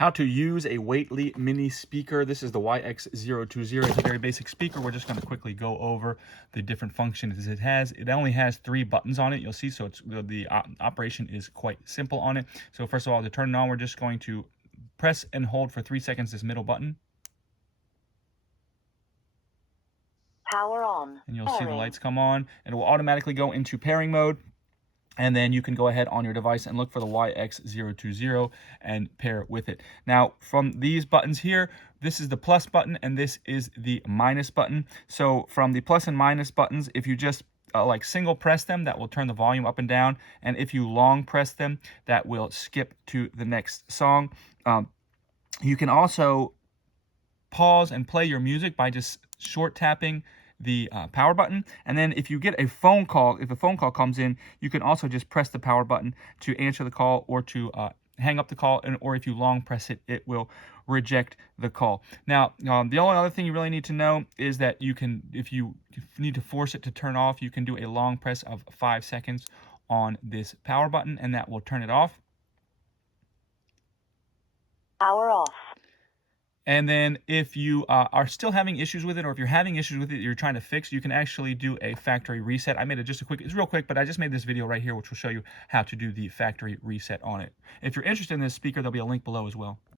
How to use a Waitley mini speaker. This is the YX-020. It's a very basic speaker. We're just going to quickly go over the different functions it has. It only has 3 buttons on it. You'll see, so it's the operation is quite simple on it. So first of all, to turn it on, we're just going to press and hold for 3 seconds this middle button. Power on. And you'll see the lights come on, and it will automatically go into pairing mode. And then you can go ahead on your device and look for the YX-020 and pair with it. Now, from these buttons here, this is the plus button and this is the minus button. So from the plus and minus buttons, if you just like single press them, that will turn the volume up and down. And if you long press them, that will skip to the next song. You can also pause and play your music by just short tapping the power button. And then if you get a phone call, if a phone call comes in, you can also just press the power button to answer the call or to hang up the call, or if you long press it, it will reject the call. Now, the only other thing you really need to know is that you can, if you need to force it to turn off, you can do a long press of 5 seconds on this power button, and that will turn it off. Power off. And then if you are still having issues with it, or if you're having issues with it you're trying to fix, you can actually do a factory reset. I made it just a quick, it's real quick, but I just made this video right here which will show you how to do the factory reset on it. If you're interested in this speaker, there'll be a link below as well.